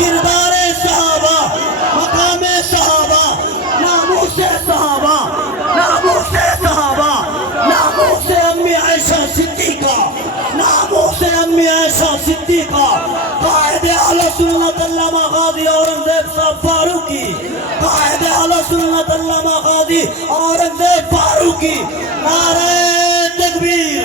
کردار صحابہ، مقام صحابہ، ناموس صحابہ، ناموس صحابہ، ناموس امی عائشہ صدیقہ، ناموس امی عائشہ صدیقہ، قائد اہل سنت علامہ غازی اورنگزیب صاحب فاروقی، قائد اہل سنت علامہ غازی اورنگزیب فاروقی، نعرہ تکبیر۔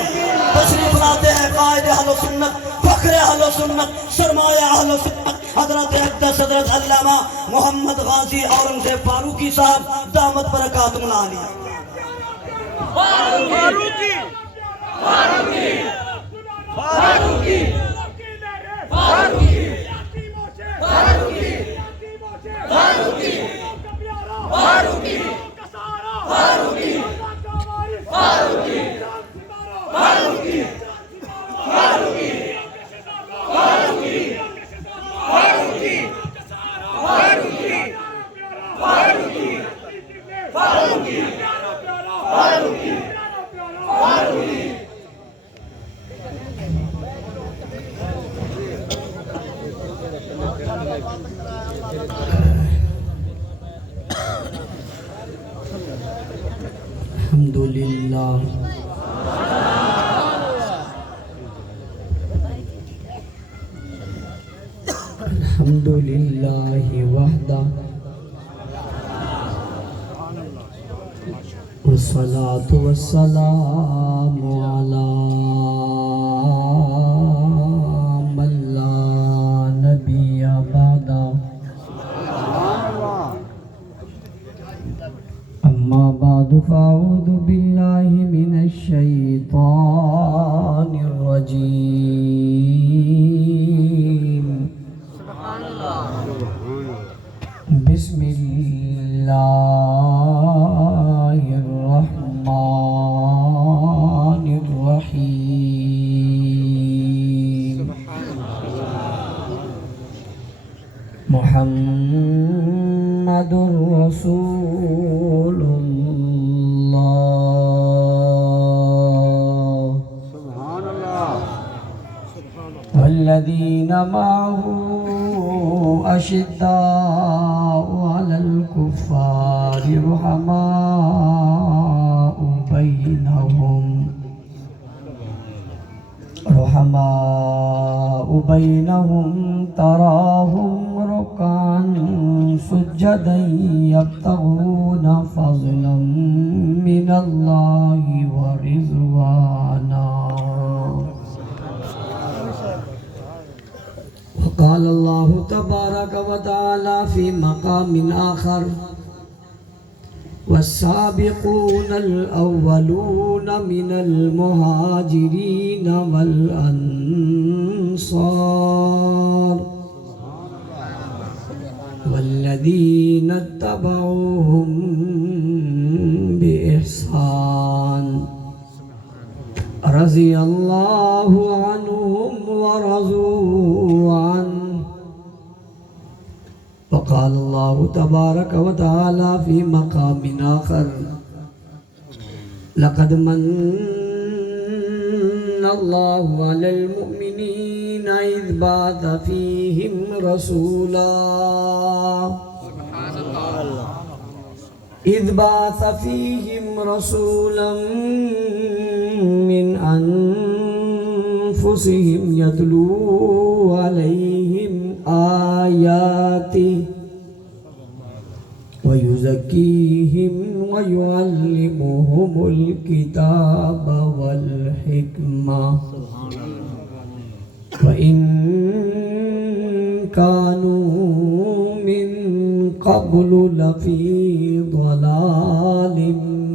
تشریف لاتے ہیں قائد اہل سنت، فخر اہل سنت، سرمایہ اہل سنت، حضرت اقدس حضرت علامہ محمد غازی اورنگزیب فاروقی صاحب، دامت برکاتہم العالیہ۔ فاروقی فاروقی فاروقی فاروقی فاروقی فاروقی فاروقی فاروقی فاروقی فاروقی فاروقی فاروقی فاروقی فاروقی فاروقی فاروقی فاروقی فاروقی۔ الحمدللہ الحمدللہ وحدہ والصلاة والسلام علی من لا نبی بعدہ اما بعد فاعوذ باللہ من الشیطان الرجیم بسم اللہ الرحمن الرحیم محمد رسول اللہ والذین معه أشداء على الكفار رحماء بينهم تراهم ركعا سجدا يبتغون فضلا من الله ورضوانا وقال الله تبارك وتعالى في مقام آخر والسابقون الأولون من المهاجرين والأنصار والذين اتبعوهم بإحسان رضي الله عنهم ورضوا عنه وقال الله تبارك وتعالى في مقام آخر لقد من الله على المؤمنين إذ بعث فيهم رسولا من أنفسهم يتلو عليهم آياته ويزكيهم ويعلمهم الكتاب والحكمة وإن كانوا من قبل لفي ضلال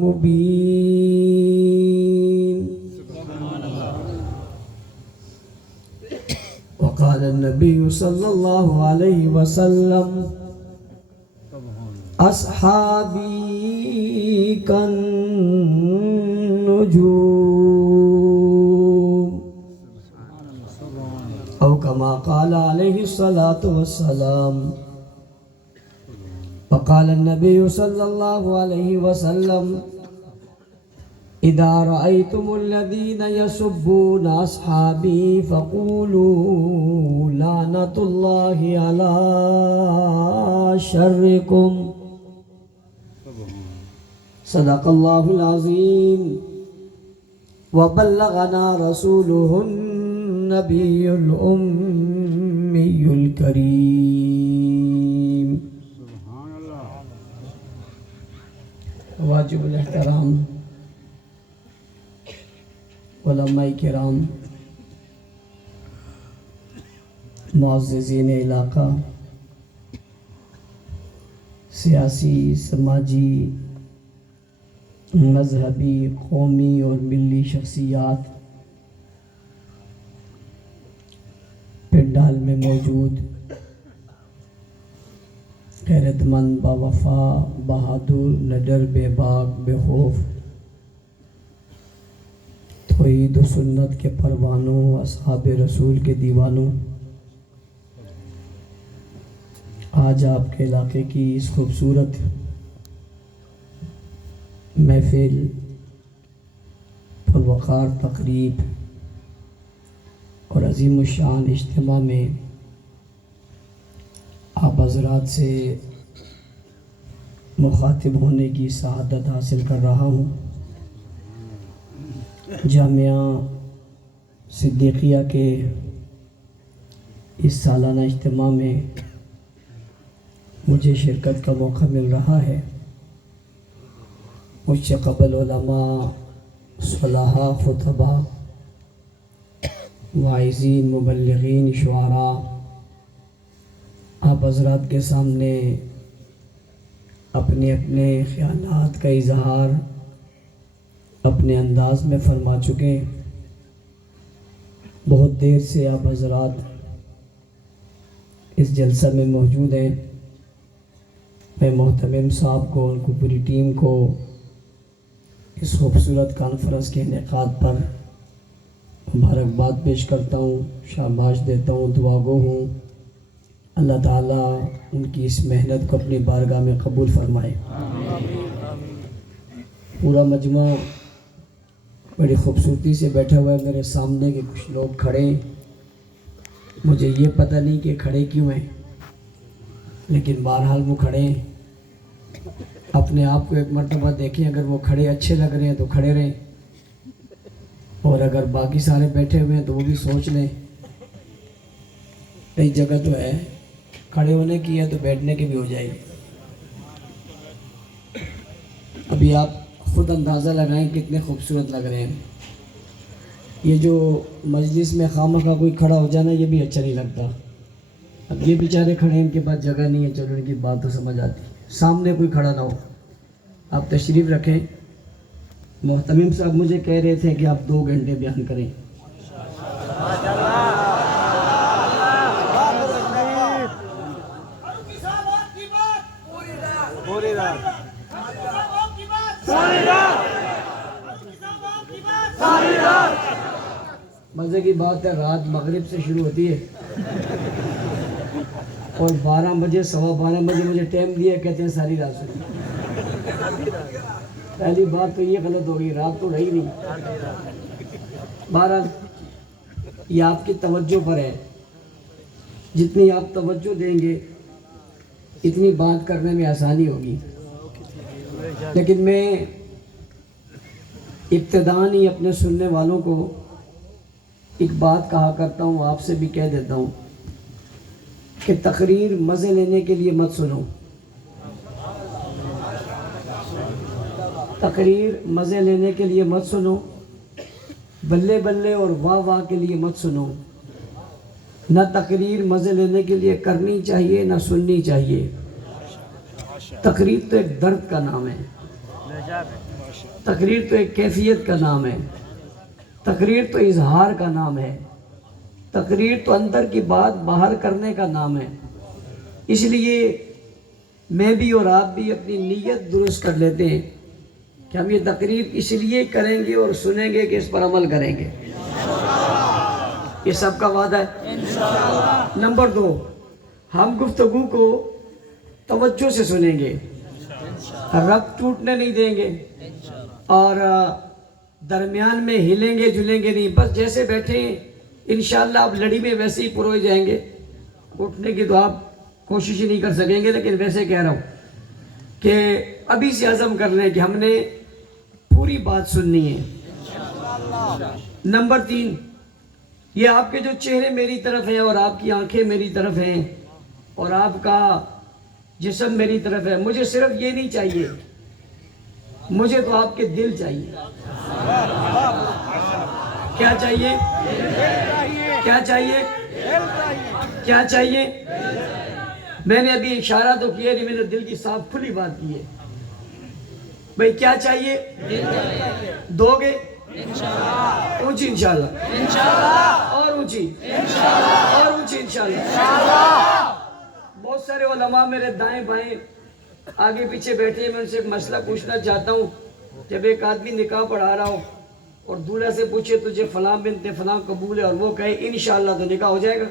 مبين وقال النبي صلى الله عليه وسلم أصحابي كالنجوم أو كما قال عليه الصلاة والسلام وقال النبي صلى الله عليه وسلم إذا رأيتم الذين يسبون أصحابي فقولوا لعن لعنت اللہ علی شرکم صدق اللہ العظیم وبلغنا رسولہ النبی الامی الکریم۔ واجب الاحترام علماء کرام، معززین علاقہ، سیاسی، سماجی، مذہبی، قومی اور ملی شخصیات، پنڈال میں موجود غیرت مند، باوفا، بہادر، نڈر، بے باک، بے خوف، توحید و سنت کے پروانوں، اصحاب رسول کے دیوانوں، آج آپ کے علاقے کی اس خوبصورت محفل، پروقار تقریب اور عظیم الشان اجتماع میں آپ حضرات سے مخاطب ہونے کی سعادت حاصل کر رہا ہوں۔ جامعہ صدیقیہ کے اس سالانہ اجتماع میں مجھے شرکت کا موقع مل رہا ہے۔ مجھ سے قبل علماء، صلحاء، خطباء، واعظین، مبلغین، شعراء آپ حضرات کے سامنے اپنے اپنے خیالات کا اظہار اپنے انداز میں فرما چکے۔ بہت دیر سے آپ حضرات اس جلسہ میں موجود ہیں۔ میں محتمم صاحب کو، ان کو پوری ٹیم کو اس خوبصورت کانفرنس کے انعقاد پر مبارکباد پیش کرتا ہوں، شاباش دیتا ہوں، دعا گو ہوں اللہ تعالیٰ ان کی اس محنت کو اپنی بارگاہ میں قبول فرمائے۔ پورا مجمع بڑی خوبصورتی سے بیٹھا ہوا ہے میرے سامنے کہ کچھ لوگ کھڑے ہیں، مجھے یہ پتہ نہیں کہ کھڑے کیوں ہیں، لیکن بہرحال وہ کھڑے ہیں۔ اپنے آپ کو ایک مرتبہ دیکھیں، اگر وہ کھڑے اچھے لگ رہے ہیں تو کھڑے رہیں، اور اگر باقی سارے بیٹھے ہوئے ہیں تو وہ بھی سوچ لیں کئی جگہ تو ہے کھڑے ہونے کی ہے تو بیٹھنے کی بھی ہو جائے گی۔ ابھی آپ خود اندازہ لگائیں کتنے خوبصورت لگ رہے ہیں۔ یہ جو مجلس میں خواہ کوئی کھڑا ہو جانا یہ بھی اچھا نہیں لگتا۔ اب یہ بیچارے کھڑے ہیں، ان کے پاس جگہ نہیں ہے، چلو ان کی بات تو سمجھ آتی ہے، سامنے کوئی کھڑا نہ ہو۔ آپ تشریف رکھیں۔ محتمم صاحب مجھے کہہ رہے تھے کہ آپ 2 گھنٹے بیان کریں۔ مزے کی بات ہے، رات مغرب سے شروع ہوتی ہے اور 12 بجے، 12:15 بجے مجھے ٹائم دیا، کہتے ہیں ساری رات سنی۔ پہلی بات تو یہ غلط ہو گئی، رات تو رہی نہیں۔ بہرحال یہ آپ کی توجہ پر ہے، جتنی آپ توجہ دیں گے اتنی بات کرنے میں آسانی ہوگی۔ لیکن میں ابتداءً ہی اپنے سننے والوں کو ایک بات کہا کرتا ہوں، آپ سے بھی کہہ دیتا ہوں کہ تقریر مزے لینے کے لیے مت سنو، تقریر مزے لینے کے لیے مت سنو، بلے بلے اور واہ واہ کے لیے مت سنو۔ نہ تقریر مزے لینے کے لیے کرنی چاہیے نہ سننی چاہیے۔ تقریر تو ایک درد کا نام ہے، تقریر تو ایک کیفیت کا نام ہے، تقریر تو اظہار کا نام ہے، تقریر تو اندر کی بات باہر کرنے کا نام ہے۔ اس لیے میں بھی اور آپ بھی اپنی نیت درست کر لیتے ہیں کہ ہم یہ تقریر اس لیے کریں گے اور سنیں گے کہ اس پر عمل کریں گے۔ یہ سب کا وعدہ ہے۔ نمبر 2، ہم گفتگو کو توجہ سے سنیں گے، رب ٹوٹنے نہیں دیں گے، اور درمیان میں ہلیں گے جلیں گے نہیں، بس جیسے بیٹھے ہیں انشاءاللہ آپ لڑی میں ویسے ہی پروئے جائیں گے۔ اٹھنے کی تو آپ کوشش ہی نہیں کر سکیں گے، لیکن ویسے کہہ رہا ہوں کہ ابھی سے عزم کر لیں کہ ہم نے پوری بات سننی ہے۔ نمبر 3، یہ آپ کے جو چہرے میری طرف ہیں اور آپ کی آنکھیں میری طرف ہیں اور آپ کا جسم میری طرف ہے، مجھے صرف یہ نہیں چاہیے، مجھے تو آپ کے دل چاہیے۔ کیا چاہیے؟ کیا چاہیے؟ کیا چاہیے؟ میں نے ابھی اشارہ تو کیا نہیں، میں نے دل کی صاف کھلی بات کی ہے۔ بھئی کیا چاہیے؟ دو گے؟ اونچی انشاءاللہ، اور اونچی، اور اونچی انشاءاللہ۔ بہت سارے علماء میرے دائیں بائیں آگے پیچھے بیٹھے ہیں، میں ان سے ایک مسئلہ پوچھنا چاہتا ہوں۔ جب ایک آدمی نکاح پڑھا رہا ہو اور دولہا سے پوچھے تجھے فلاں بنت فلاں قبول ہے اور وہ کہے انشاءاللہ، تو نکاح ہو جائے گا؟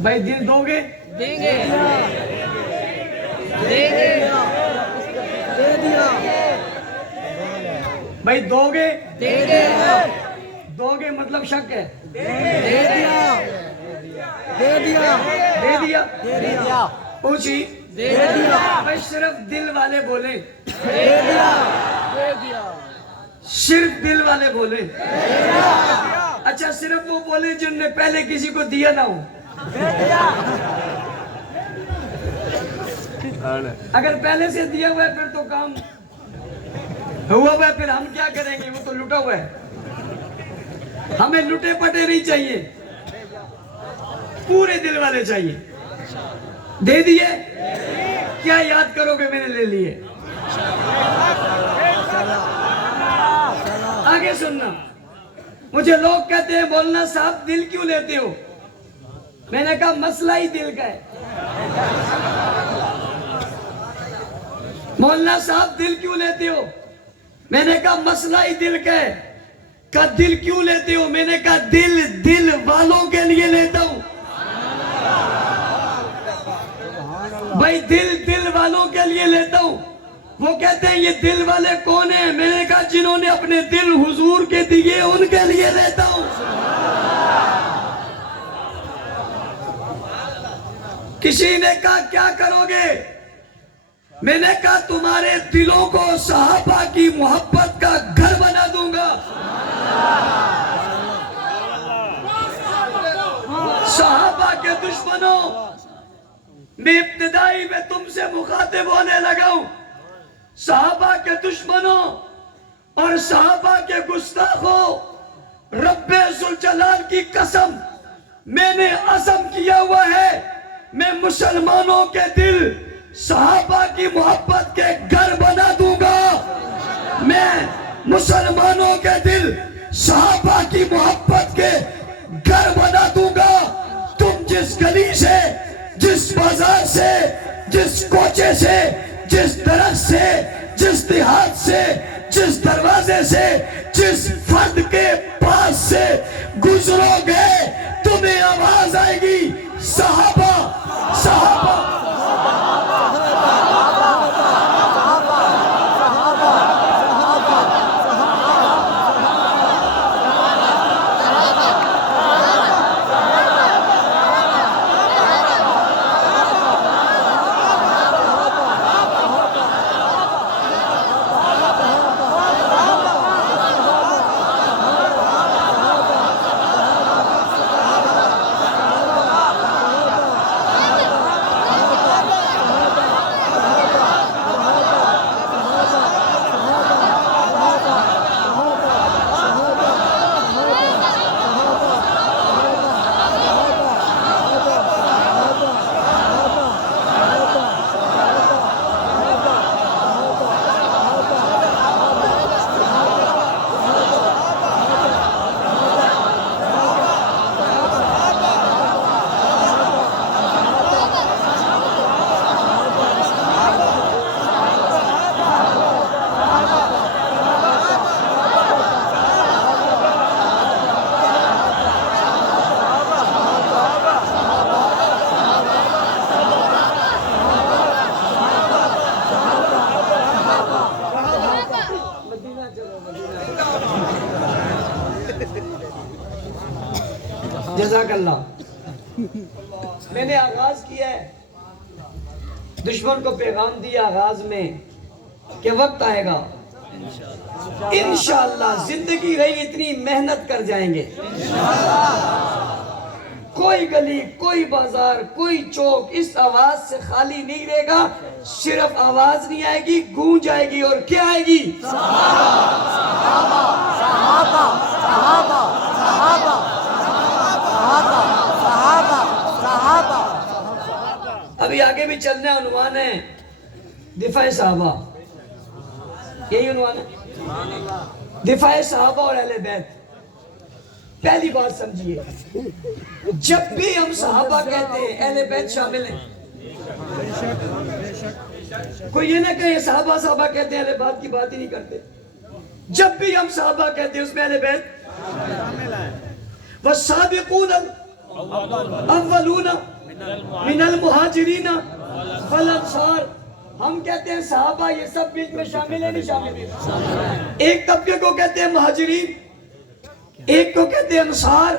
بھائی دل دو گے؟ دیں گے، دیں گے، دے دیا، بھائی دو گے؟ دے گے، دو گے مطلب شک ہے؟ دے دیا، دے دیا، دے دیا، دے دیا، اونچی، دے دیا، بھائی صرف دل والے بولیں، دے دیا، دے دیا، صرف دل والے بولیں۔ اچھا صرف وہ بولیں جن نے پہلے کسی کو دیا نہ ہو۔ اگر پہلے سے دیا ہوا ہے پھر تو کام ہوا ہوا ہے، پھر ہم کیا کریں گے؟ وہ تو لٹا ہوا ہے۔ ہمیں لٹے پٹے نہیں چاہیے، پورے دل والے چاہیے۔ دے دیے؟ کیا یاد کرو گے میں نے لے لیے؟ آگے سننا، مجھے لوگ کہتے ہیں مولانا صاحب دل کیوں لیتے ہو؟ میں نے کہا مسئلہ ہی دل کا ہے۔ مولانا صاحب دل کیوں لیتے ہو؟ میں نے کہا مسئلہ ہی دل کا ہے۔ کہا دل کیوں لیتے ہو؟ میں نے کہا دل والوں کے لیے لیتا ہوں۔ بھائی دل والوں کے لیے لیتا ہوں۔ وہ کہتے ہیں یہ دل والے کون ہیں؟ میں نے کہا جنہوں نے اپنے دل حضور کے دیے ان کے لیے لیتا ہوں۔ کسی نے کہا کیا کرو گے؟ میں نے کہا تمہارے دلوں کو صحابہ کی محبت کا گھر بنا دوں گا۔ صحابہ کے دشمنوں، میں ابتدائی میں تم سے مخاطب ہونے لگا ہوں۔ صحابہ کے دشمنوں اور صحابہ کے گستاخوں، رب ذوالجلال کی قسم، میں نے عزم کیا ہوا ہے میں مسلمانوں کے دل صحابہ کی محبت کے گھر بنا دوں گا۔ میں مسلمانوں کے دل صحابہ کی محبت کے گھر بنا دوں گا۔ تم جس گلی سے، جس بازار سے، جس کوچے سے، جس درخت سے، جس دیہات سے، جس دروازے سے، جس فرد کے پاس سے گزرو گے تمہیں آواز آئے گی صحابہ، صحابہ۔ جزاک اللہ. میں نے آغاز کیا ہے, دشمن کو پیغام دیا آغاز میں کہ وقت آئے گا انشاءاللہ, زندگی رہی اتنی محنت کر جائیں گے. کوئی گلی, کوئی بازار, کوئی چوک اس آواز سے خالی نہیں رہے گا. صرف آواز نہیں آئے گی, گونج آئے گی. اور کیا آئے گی؟ ابھی آگے بھی چلنے عنوان ہے دفاع صحابہ. یہی عنوان ہے دفاع صحابہ اور اہل بیت. پہلی بات سمجھیے, جب بھی ہم صحابہ کہتے ہیں اہل بیت شامل ہیں. کوئی یہ نہ کہے صحابہ صحابہ کہتے ہیں اہل بیت کی بات ہی نہیں کرتے. جب بھی ہم صحابہ کہتے ہیں اس میں اہل بیت والسابقون الاولون من المہاجرین والانصار. ہم کہتے ہیں صحابہ, یہ سب بیچ میں شامل ہے نہیں شامل ہے؟ ایک طبقے کو کہتے ہیں مہاجرین, ایک کو کہتے ہیں انصار,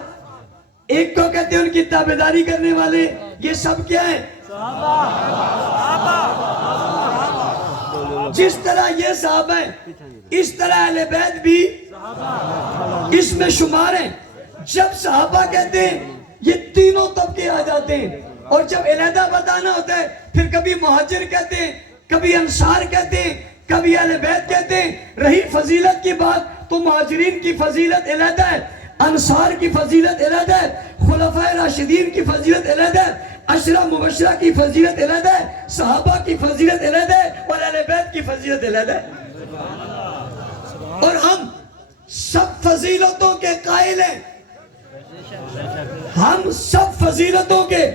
ایک کو کہتے ہیں ان کی تابعداری کرنے والے. یہ سب کیا ہیں؟ جس طرح یہ صحابہ ہیں اس طرح اہل بیت بھی اس میں شمار ہیں. جب صحابہ کہتے ہیں یہ تینوں طبقے آ جاتے ہیں, اور جب علیحدہ بتانا ہوتا ہے پھر کبھی مہاجر کہتے ہیں, کبھی انصار کہتے ہیں, کبھی اہل بیت کہتے ہیں. رہی فضیلت کی بات تو مہاجرین کی فضیلت علیحدہ ہے, انصار کی فضیلت علیحدہ ہے, خلفائے راشدین کی فضیلت علیحدہ ہے, عشرہ مبشرہ کی فضیلت علیحدہ ہے, صحابہ کی فضیلت علیحدہ ہے, اور اہل بیت کی فضیلت علیحدہ ہے. اور ہم سب فضیلتوں کے قائل ہیں, ہم سب فضیلتوں کے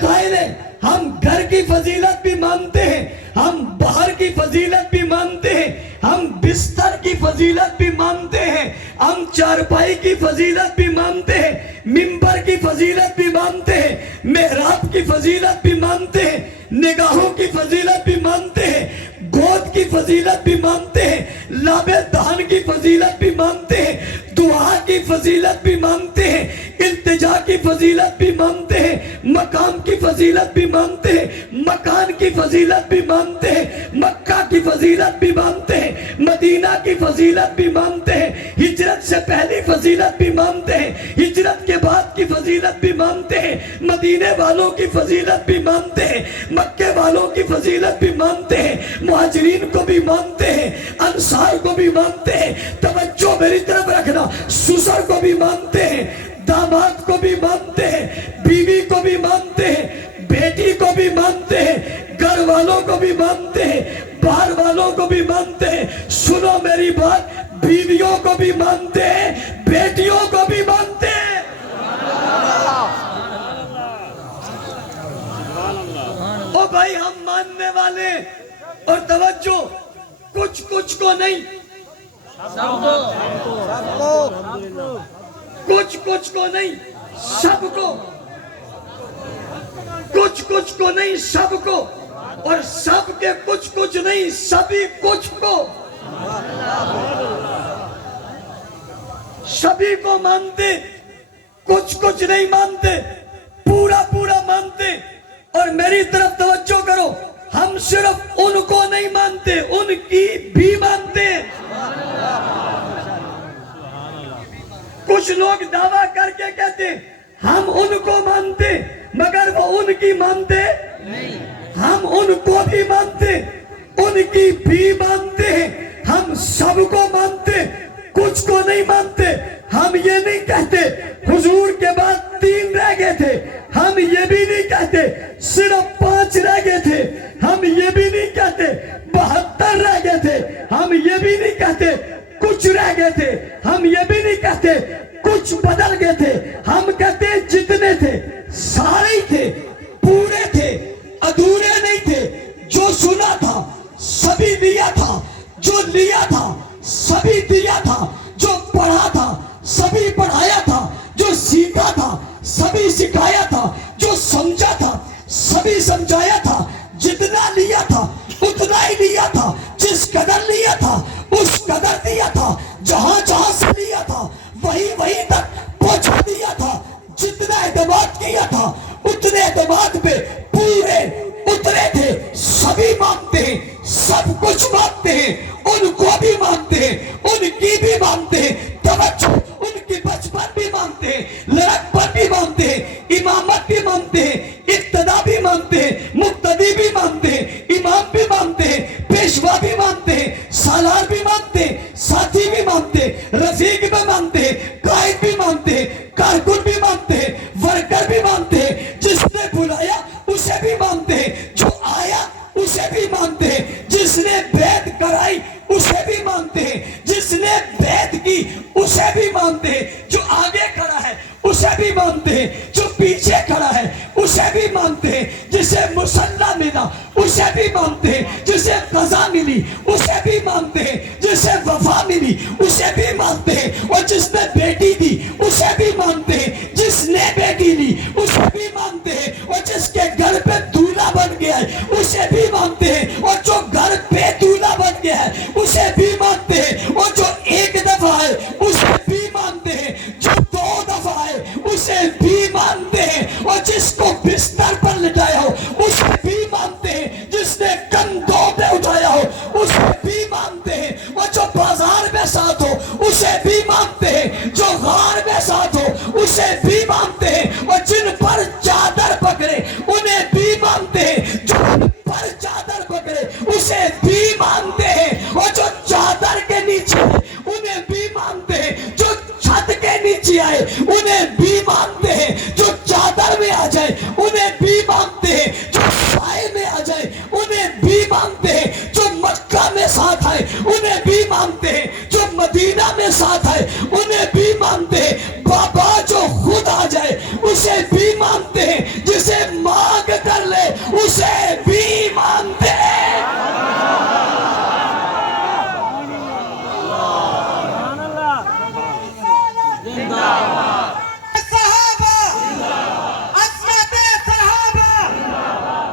قائل ہیں. ہم گھر کی فضیلت بھی مانتے ہیں, ہم باہر کی فضیلت بھی مانتے ہیں, ہم بستر کی فضیلت بھی مانتے ہیں, ہم چارپائی کی فضیلت بھی مانتے ہیں, منبر کی فضیلت بھی مانتے ہیں, محراب کی فضیلت بھی مانتے ہیں, نگاہوں کی فضیلت بھی مانتے ہیں, گود کی فضیلت بھی مانتے ہیں, لاب دہن کی فضیلت بھی مانتے ہیں, دعا کی فضیلت بھی مانتے ہیں, التجا کی فضیلت بھی مانتے ہیں, مقام کی فضیلت بھی مانتے ہیں, مکان کی فضیلت بھی مانتے ہیں, مکہ کی فضیلت بھی مانتے ہیں, مدینہ کی فضیلت بھی مانتے ہیں, ہجرت سے پہلی فضیلت بھی مانتے ہیں, ہجرت کے بعد کی فضیلت بھی مانتے ہیں, مدینے والوں کی فضیلت بھی مانتے ہیں, مکے والوں کی فضیلت بھی مانتے ہیں, مہاجرین کو بھی مانتے ہیں, انصار کو بھی مانتے ہیں. توجہ میری طرف رکھنا, سسر کو بھی مانتے ہیں, داماد کو بھی مانتے ہیں, بیوی کو بھی مانتے ہیں, بیٹی کو بھی مانتے ہیں, گھر والوں کو بھی مانتے ہیں, باہر والوں کو بھی مانتے ہیں. سنو میری بات, بیویوں کو بھی مانتے ہیں, بیٹیوں کو بھی مانتے ہیں. او بھائی ہم ماننے والے, اور توجہ, کچھ کچھ کو نہیں, کچھ کچھ کو نہیں, سب کو. کچھ کچھ کو نہیں, سب کو. اور سب کے کچھ کچھ نہیں, سبھی کچھ کو. سبھی کو مانتے, کچھ کچھ نہیں مانتے, پورا پورا مانتے. اور میری طرف توجہ کرو, ہم صرف ان کو نہیں مانتے, ان کی بھی مانتے. کچھ لوگ دعویٰ کر کے کہتے ہم ان کو مانتے, مگر وہ ان کی مانتے نہیں. ہم ان کو بھی مانتے, ان کی بھی مانتے ہیں. ہم سب کو مانتے, کچھ کو نہیں مانتے. ہم یہ نہیں کہتے حضور کے بعد 3 رہ گئے تھے, ہم یہ بھی نہیں کہتے صرف 5 رہ گئے تھے, ہم یہ بھی نہیں کہتے 72 رہ گئے تھے, ہم یہ بھی نہیں کہتے کچھ رہ گئے تھے, ہم یہ بھی نہیں کہتے کچھ بدل گئے تھے. ہم کہتے جتنے تھے سارے تھے, پورے تھے, ادھورے نہیں تھے. جو سنا تھا سبھی دیا تھا, جو لیا تھا سبھی دیا تھا, جو پڑھا تھا سبھی پڑھایا تھا, جو سیکھا تھا سبھی سکھایا تھا, جو سمجھا تھا سبھی سمجھایا تھا. جتنا لیا تھا اتنا ہی لیا تھا, جس قدر لیا تھا اس قدر دیا تھا, جہاں جہاں سے لیا تھا وہی وہی تک پہنچا دیا تھا. جتنا اعتماد کیا تھا اتنے اعتماد پہ پورے اترے تھے. سبھی مانتے ہیں, سب کچھ مانتے ہیں, ان کو بھی مانتے ہیں, ان کی بھی مانتے ہیں, توجہ ان کی بچپن بھی مانتے ہیں, لڑکپن بھی مانتے ہیں, امامت بھی مانتے ہیں, اقتدا بھی مانتے ہیں, مقتدی بھی مانتے ہیں, امام بھی مانتے ہیں, پیشوا بھی مانتے ہیں, سالار بھی مانتے ہیں, ساتھی بھی مانتے ہیں, رفیق بھی مانتے ہیں, قائد بھی مانتے ہیں, کارکن بھی مانتے ہیں, ورکر بھی مانتے ہیں, جس نے بلایا اسے بھی مانتے ہیں, جو آیا اسے بھی مانتے ہیں, جس نے بیعت کرائی اسے بھی مانتے ہیں, جس نے بیعت کی اسے بھی مانتے ہیں, جو آگے کھڑا ہے اسے بھی مانتے ہیں, جو پیچھے کھڑا ہے اسے بھی مانتے ہیں, جسے مسلح ملا اسے بھی مانتے ہیں, جسے قضا ملی اسے بھی مانتے ہیں, جسے وفا ملی اسے بھی مانتے ہیں, اور جس نے بیٹی دی اسے بھی مانتے ہیں, جس نے بیٹی لی اسے بھی مانتے ہیں, اور جس کے گھر پہ دولہا بن گیا ہے اسے بھی مانتے ہیں, اور جو گھر پہ دولہا بن گیا ہے اسے بھی مانتے ہیں, اور جو ایک دفعہ ہے اسے بھی مانتے ہیں, جو دو دفعہ ہے اسے بھی مانتے ہیں, اور جس کو بستر پر لٹایا ہو اسے بھی مانتے ہیں, جس نے کندھوں پہ اٹھایا ہو اسے بھی مانتے ہیں, اور جو بازار میں ساتھ ہو اسے بھی مانتے ہیں, جو غار میں ساتھ ہو اسے بھی مانتے ہیں, اور جن پر چادر پکڑے انہیں بھی مانتے ہیں, جو ان پر چادر پکڑے اسے بھی مانتے ہیں, اور جو چادر کے نیچے انہیں بھی مانتے ہیں, جو چھت کے نیچے آئے انہیں بھی مانتے ہیں, جو چادر میں آ جائے انہیں بھی مانتے ہیں, جو سائے میں آ جائے انہیں بھی مانتے ہیں, جو مکہ میں ساتھ آئے انہیں بھی مانتے ہیں, جو مدینہ میں ساتھ آئے انہیں بھی مانتے ہیں, بابا جو خود آ جائے اسے بھی مانتے ہیں, جسے مانگ کر لے اسے بھی مانتے ہیں. صحابہ عظمت صحابہ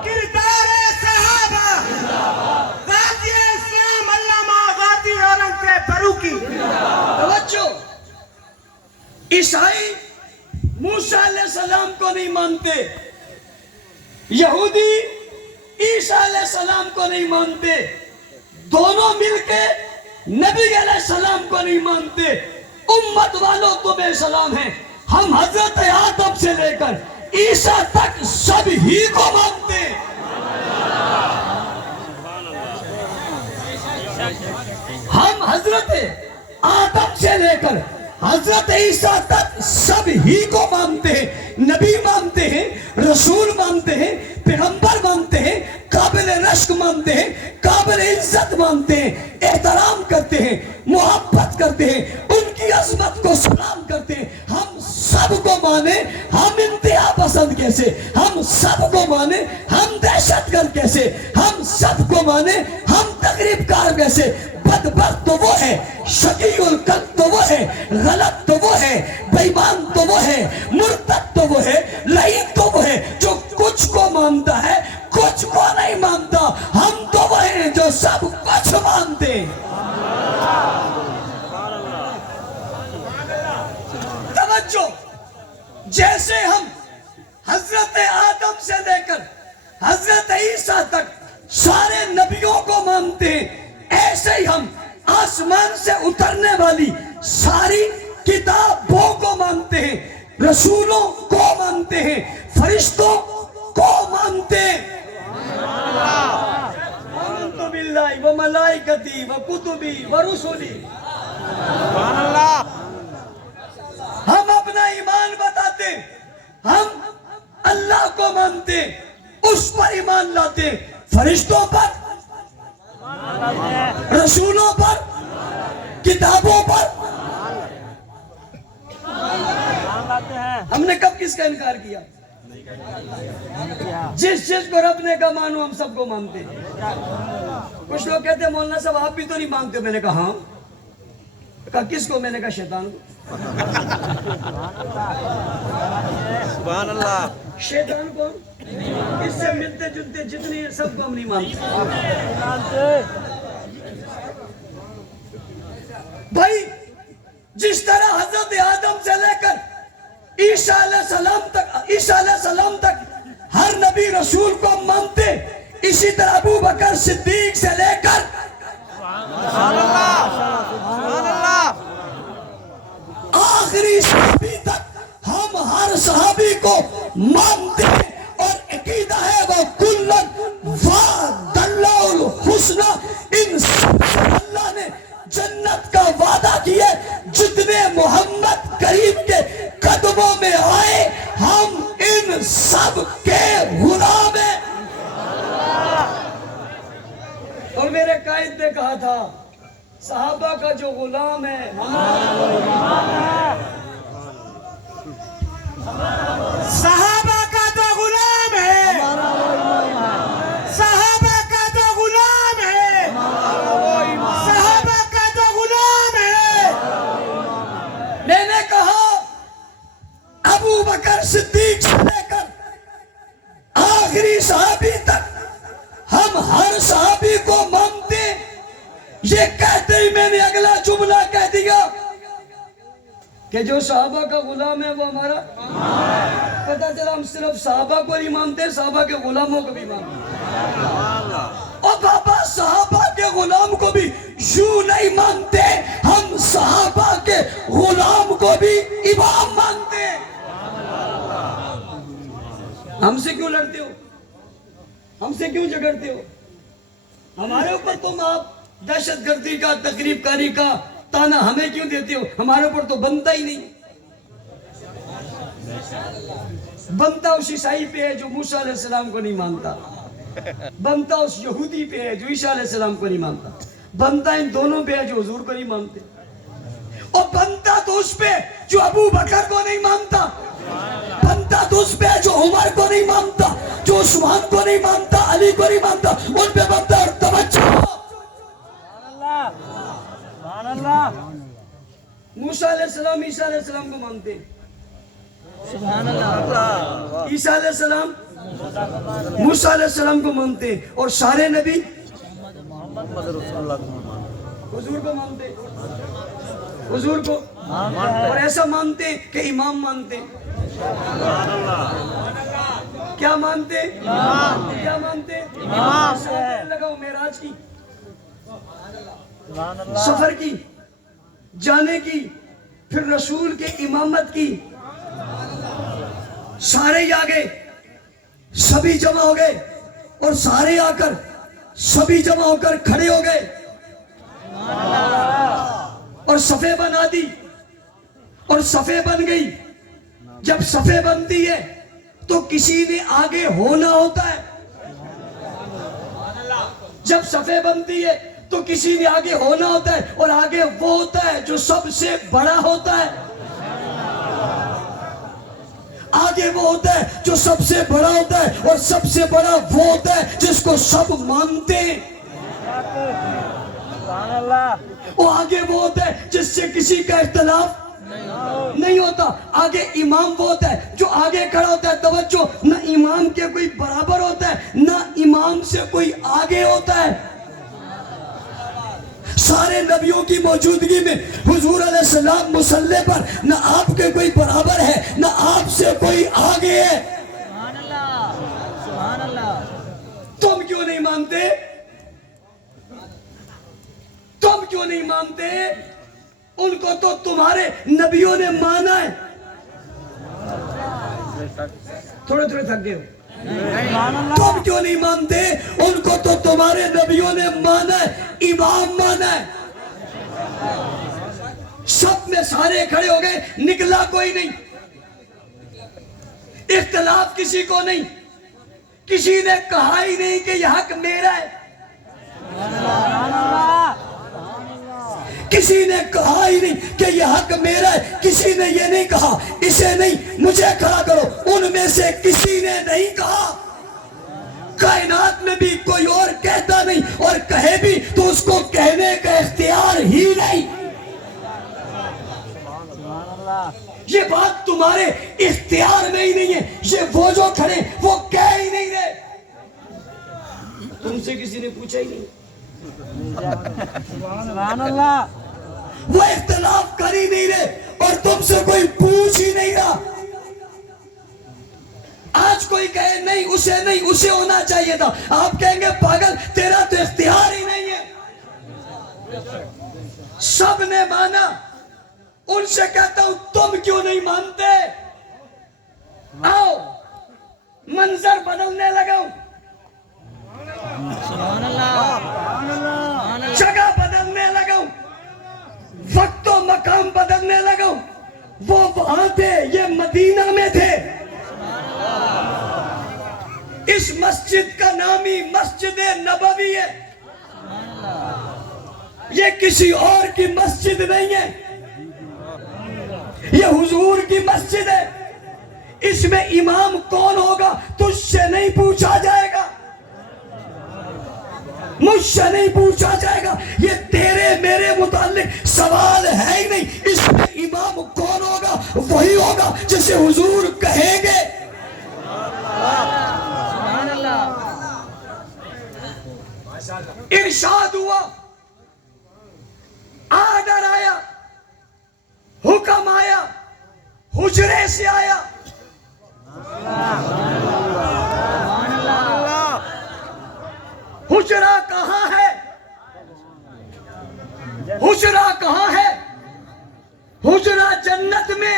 کردار صحابہ غازی اسلام علامہ غازی اورنگزیب فاروقی. توجہ, عیسائی موسیٰ علیہ السلام کو نہیں مانتے, یہودی عیسیٰ علیہ السلام کو نہیں مانتے, دونوں مل کے نبی علیہ السلام کو نہیں مانتے. امت والوں تمہیں سلام ہے, ہم حضرت آدم سے لے کر عیسیٰ تک سب ہی کو مانتے ہیں. ہم حضرت آدم سے لے کر حضرت عیسیٰ تک سب ہی کو مانتے ہیں, نبی مانتے ہیں, رسول مانتے ہیں, پیغمبر مانتے ہیں, قابل رشک مانتے ہیں, قابل عزت مانتے ہیں, احترام کرتے ہیں, محبت کرتے ہیں, ان کی عظمت کو سلام کرتے ہیں. ہم سب کو مانے ہم انتہا پسند کیسے, ہم سب کو مانے ہم دہشت گرد کیسے, ہم سب کو مانے ہم تقریب کار کیسے. بدبخت تو وہ ہے, شقی القلب تو وہ ہے, غلط تو وہ ہے, بے ایمان تو وہ ہے, مرتد تو وہ ہے, لعین تو وہ ہے, جو کچھ کو مانتا ہے کچھ کو نہیں مانتا. ہم تو وہ ہیں جو سب کچھ مانتے ہیں. توجہ, جیسے ہم حضرت آدم سے لے کر حضرت عیسیٰ تک سارے نبیوں کو مانتے ہیں, ایسے ہی ہم آسمان سے اترنے والی ساری کتابوں کو مانتے ہیں, رسولوں کو مانتے ہیں, فرشتوں کو مانتے ہیں. آمنت باللہ و ملائکتی و کتبی و رسولی. ہم اپنا ایمان بتاتے ہیں, ہم اللہ کو مانتے ہیں, اس پر ایمان لاتے ہیں, فرشتوں پر, رسولوں پر, کتابوں پر. ہم نے کب کس کا انکار کیا؟ جس چیز کو رب نے کہا مانو ہم سب کو مانتے ہیں. کچھ لوگ کہتے ہیں مولانا صاحب آپ بھی تو نہیں مانتے. میں نے کہا ہاں. کہا کس کو؟ میں نے کہا شیطان کو. سبحان اللہ. شیطان کو, اس سے ملتے جلتے جتنی ہیں سب کو ہم نہیں مانتے. بھائی جس طرح حضرت آدم سے لے کر عیسیٰ علیہ السلام تک, عیسیٰ علیہ السلام تک ہر نبی رسول کو مانتے، اسی طرح ابو بکر صدیق سے لے کر آخری صحابی تک ہم ہر صحابی کو مانتے ہیں، اور عقیدہ ہے وہ کلن وعد اللہ الحسنہ، ان سب سے اللہ نے جنت کا وعدہ کیا۔ جتنے محمد کریم کے قدموں میں آئے ہم ان سب کے غلام ہیں۔ اور میرے قائد نے کہا تھا صحابہ کا جو غلام ہے صحابہ کا تو غلام ہے، صحابہ کا تو غلام ہے، صحابہ کا تو غلام ہے۔ میں نے کہا ابو بکر صدیق سے لے کر آخری صحابی تک ہم ہر صحابی کو مانتے ہیں۔ یہ کہتے ہی میں نے اگلا جملہ کہہ دیا کہ جو صحابہ کا غلام ہے وہ ہمارا، پتہ چلا ہم صرف صحابہ کو نہیں مانتے، صحابہ کے غلاموں کو بھی مانتے۔ اور بابا صحابہ کے غلام کو بھی یوں نہیں مانتے، ہم صحابہ کے غلام کو بھی امام مانتے ہیں۔ ہم سے کیوں لڑتے ہو؟ ہم سے کیوں جھگڑتے ہو؟ ہمارے اوپر تم آپ دہشت گردی کا، تقریب کاری کا تانا ہمیں کیوں دیتے ہو؟ ہمارے اوپر تو بنتا ہی نہیں۔ بنتا اس عیسائی پہ ہے جو موسیٰ علیہ السلام کو نہیں مانتا، بنتا اس یہودی پہ ہے جو عیسیٰ علیہ السلام کو نہیں مانتا، بنتا ان دونوں پہ ہے جو حضور کو نہیں مانتے، اور بنتا تو اس پہ جو ابو بکر کو نہیں مانتا، بنتا تو اس پہ جو عمر کو نہیں مانتا، جو عثمان کو نہیں مانتا، علی کو نہیں مانتا، ان پہ بنتا۔ اور توجہ، موسیٰ علیہ السلام عیسیٰ علیہ السلام کو مانتے، عیسیٰ علیہ السلام موسیٰ علیہ السلام کو مانتے، اور سارے نبی حضور کو مانتے، حضور کو، اور ایسا مانتے کہ امام مانتے۔ کیا مانتے؟ کیا مانتے؟ لگاؤ معراج کی، سفر کی، جانے کی، پھر رسول کے امامت کی، سارے ہی آگے سبھی جمع ہو گئے، اور سارے آ کر سبھی جمع ہو کر کھڑے ہو گئے، اور صفیں بنا دی، اور صفیں بن گئی۔ جب صفیں بنتی ہے تو کسی نے آگے ہونا ہوتا ہے، جب صفیں بنتی ہے تو کسی نے آگے ہونا ہوتا ہے، اور آگے وہ ہوتا ہے جو سب سے بڑا ہوتا ہے، آگے وہ ہوتا ہے جو سب سے بڑا ہوتا ہے، اور سب سے بڑا وہ ہوتا ہے جس کو سب مانتے ہیں، وہ آگے وہ ہوتا ہے جس سے کسی کا اختلاف نہیں ہوتا، آگے امام وہ ہوتا ہے جو آگے کھڑا ہوتا ہے۔ توجہ، نہ امام کے کوئی برابر ہوتا ہے، نہ امام سے کوئی آگے ہوتا ہے۔ سارے نبیوں کی موجودگی میں حضور علیہ السلام مصلی پر نہ آپ کے کوئی برابر ہے، نہ آپ سے کوئی آگے ہے۔ تم کیوں نہیں مانتے؟ تم کیوں نہیں مانتے؟ ان کو تو تمہارے نبیوں نے مانا ہے۔ تھوڑے تھوڑے تھک گئے ہو، تم کیوں نہیں مانتے؟ ان کو تو تمہارے نبیوں نے مانا ہے، امام مانا ہے۔ سب میں سارے کھڑے ہو گئے، نکلا کوئی نہیں، اختلاف کسی کو نہیں، کسی نے کہا ہی نہیں کہ یہ حق میرا ہے، کسی نے کہا ہی نہیں کہ یہ حق میرا ہے، کسی نے یہ نہیں کہا اسے نہیں مجھے کھڑا کرو، ان میں سے کسی نے نہیں کہا۔ کائنات میں بھی کوئی اور کہتا نہیں، اور کہے بھی تو اس کو کہنے کا اختیار ہی نہیں۔ یہ بات تمہارے اختیار میں ہی نہیں ہے، یہ وہ جو کھڑے وہ کہہ ہی نہیں رہے، تم سے کسی نے پوچھا ہی نہیں، وہ اختلاف کر ہی نہیں رہے، اور تم سے کوئی پوچھ ہی نہیں رہا۔ کوئی کہے نہیں اسے ہونا چاہیے تھا، آپ کہیں گے پاگل تیرا تو اختیار ہی نہیں ہے۔ سب نے مانا، ان سے کہتا ہوں تم کیوں نہیں مانتے؟ آؤ منظر بدلنے لگا، جگہ بدلنے لگا، وقت و مقام بدلنے لگا۔ وہ وہاں تھے، یہ مدینہ میں تھے۔ اس مسجد کا نام ہی مسجد نبوی ہے، یہ کسی اور کی مسجد نہیں ہے، یہ حضور کی مسجد ہے۔ اس میں امام کون ہوگا تجھ سے نہیں پوچھا جائے گا، مجھ سے نہیں پوچھا جائے گا، یہ تیرے میرے متعلق سوال ہے ہی نہیں۔ اس میں امام کون ہوگا وہی ہوگا جسے حضور کہیں گے۔ ارشاد ہوا، آرڈر آیا، حکم آیا، حجرے سے آیا۔ حجرہ کہاں ہے؟ حجرہ کہاں ہے؟ حجرہ جنت میں،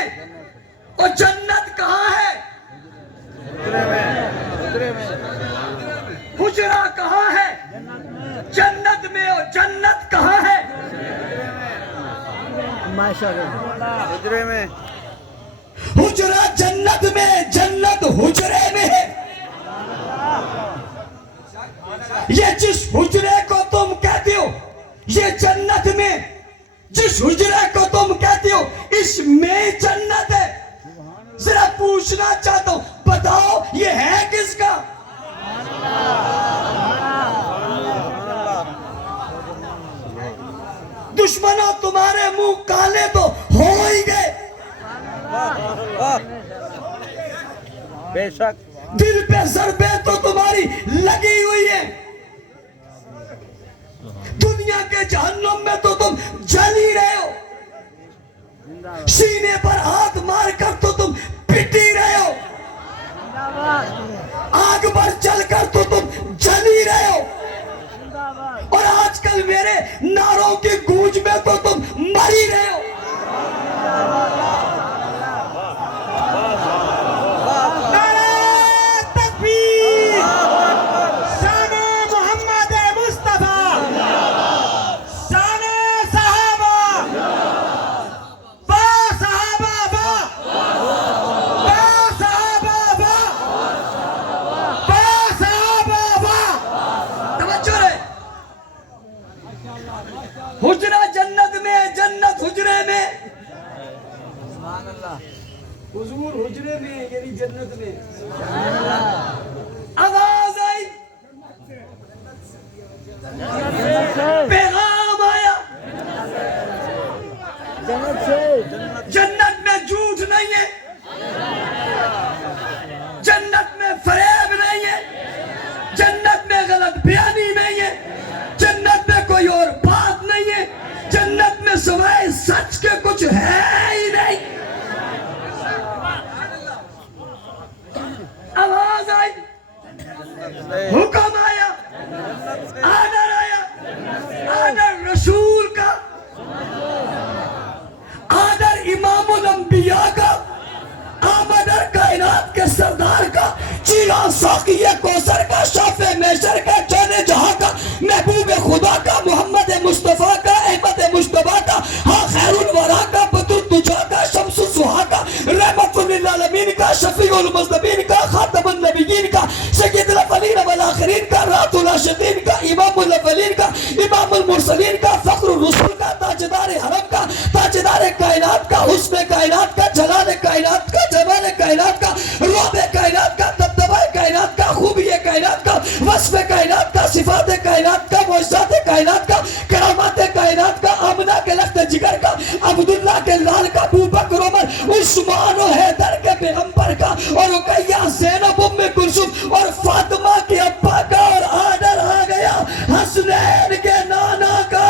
اور جنت کہاں ہے؟ حجرہ کہاں ہے؟ جنت میں، اور جنت کہاں ہے؟ حجرے میں۔ حجرہ جنت میں، جنت حجرے میں ہے۔ یہ جس حجرے کو تم کہتے ہو یہ جنت میں، جس حجرے کو تم کہتے ہو اس میں جنت ہے۔ ذرا پوچھنا چاہتا ہوں، بتاؤ یہ ہے کس کا؟ دشمنوں تمہارے منہ کالے تو ہو ہی گئے، بے شک۔ دل پہ ضربیں تو تمہاری لگی ہوئی ہے، دنیا کے جہنم میں تو تم جل ہی رہے ہو، سینے پر ہاتھ مار کر تو تم پٹ ہی رہے ہو، آگ پر چل کر تو تم جل ہی رہے ہو، اور آج کل میرے نعروں کی گونج میں تو تم مر ہی رہے ہو۔ حجرہ جنت میں، جنت حجرے میں، حضور حجرے میں یعنی جنت میں۔ آواز آئی، پیغام آیا، جنت میں جھوٹ نہیں ہے، جنت میں فریب نہیں ہے، جنت میں غلط بیانی نہیں ہے، جنت میں کوئی اور بات نہیں ہے، جنت میں سوائے سچ کے کچھ ہے ہی نہیں۔ آواز آئی، حکم آیا، آرڈر آیا، آرڈر رسول کا، آرڈر امام الانبیاء کا، آمدر کائنات کے سردار کا، چیرا ساقی کوثر کا، شافع محشر کا، جان جہاں کا، محبوب خدا کا، محمد مصطفیٰ کا، احمد مجتبیٰ کا، ہاں خیر الورا کا، بدر الدجا کا، شمس الضحیٰ کا، رحمت للعالمین کا، شفیع المذنبین کا، خاتم النبیین کا، سید الاولین والآخرین کا، رات العاشقین کا، امام الاولین کا، امام المرسلین کا، فخر الرسول کا، تاجدار حرم کا، تاجدار کائنات کا، حسن کائنات کا، جلال کائنات کا، جمال کائنات کا، رعب کائنات کا، دبدبہ کائنات کا، خوبی کائنات کا، وصف کائنات کا، صفات کائنات کا، معجزات کائنات کا، کرامات کائنات کا، آمنہ کے لخت جگر کا، عبداللہ کے لال کا، ابوبکر عمر عثمان و حیدر کے پیغمبر کا، اور رقیہ زینب ام کلثوم اور فاطمہ کے ابا کا، اور آرڈر آ گیا حسنین کے نانا کا۔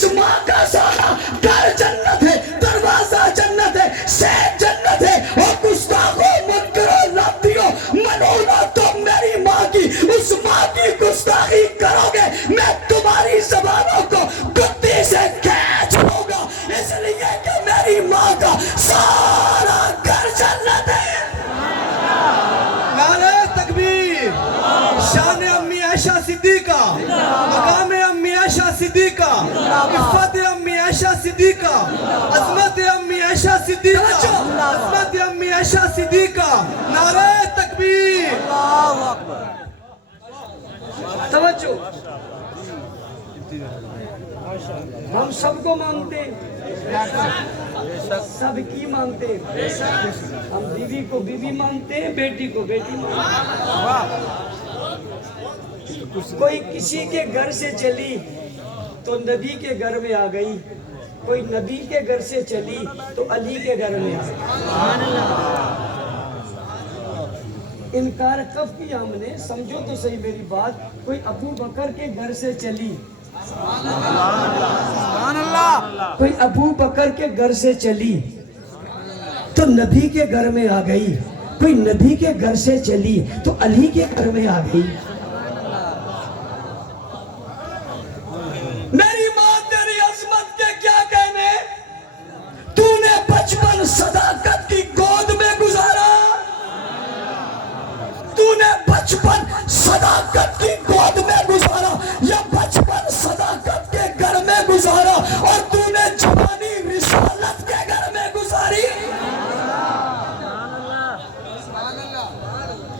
اس ماں کا سارا گھر جنت ہے، دروازہ جنت ہے، شہر جنت ہے، اور گستاخوں منکروں لاتیوں ملعونوں تم میری ماں کی اس ماں کی گستاخی کرو گے، میں تمہاری زبانوں کو کتے سے کھینچ لوں گا، اس لیے کہ میری ماں کا سارا گھر جنت ہے۔ نعرہ تکبیر، شان امی عائشہ صدیقہ، مقام امی عائشہ صدیقہ، عفت امی عائشہ صدیقہ، عظمت امی عائشہ صدیقہ، عظمت امی عائشہ صدیقہ، نعرہ تکبیر۔ توجہ، ہم سب کو مانتے ہیں، سب کی مانتے ہیں، ہم بیوی کو بیوی مانتے ہیں، بیٹی کو بیٹی مانتے ہیں۔ کوئی کسی کے گھر سے چلی تو نبی کے گھر میں آ گئی، کوئی نبی کے گھر سے چلی تو علی کے گھر میں آ گئی۔ انکار کب کیا ہم نے؟ سمجھو تو صحیح میری بات، کوئی ابو بکر کے گھر سے چلی، کوئی ابو بکر کے گھر سے چلی تو نبی کے گھر میں آ گئی، کوئی نبی کے گھر سے چلی تو علی کے گھر میں آ گئی۔ میری ماں تیری عظمت کے کیا کہنے، تو نے بچپن صداقت کی گود میں گزارا، تو نے بچپن صداقت کی گود میں گزارا یا بچپن صداقت کے گھر میں گزارا، اور تو نے جوانی رسالت کے گھر میں گزاری۔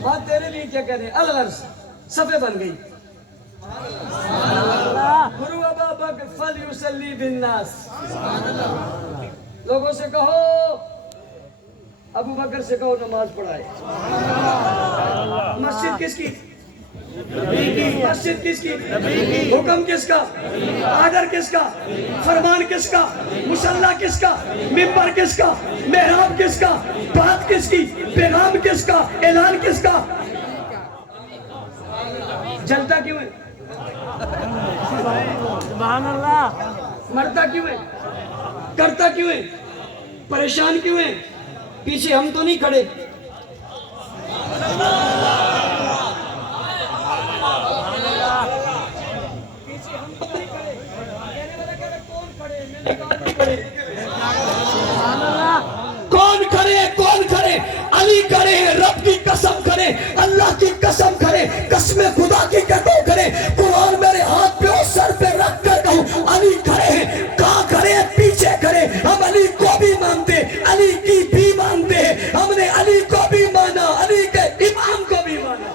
ماں تیرے لیے کیا کہنے، الغرض صفحے بن گئی۔ گرو ابا بکر فلیصلی بالناس، لوگوں سے کہو، ابو بکر سے کہو نماز پڑھائے۔ مسجد کس کی؟ مسجد کس کی؟ حکم کس کا؟ آرڈر کس کا؟ فرمان کس کا؟ مصلی کس کا؟ ممبر کس کا؟ محراب کس کا؟ بات کس کی؟ پیغام کس کا؟ اعلان کس کا؟ جلتا کیوں ہے؟ سبحان اللہ، مرتا کیوں ہے؟ کرتا کیوں ہے؟ پریشان کیوں ہے؟ پیچھے ہم تو نہیں کھڑے، کون کھڑے، کون کھڑے؟ علی کھڑے ہیں، رب کی قسم کرے، اللہ کی قسم کرے، قسم خدا کی کہو کرے، قرآن میرے ہاتھ پہ اور سر پہ رکھ کر کہوں علی کھڑے ہیں۔ کہاں کھڑے ہیں؟ پیچھے کھڑے۔ ہم علی کو بھی مانتے، علی کی بھی مانتے ہیں، ہم نے علی کو بھی مانا، علی کے امام کو بھی مانا۔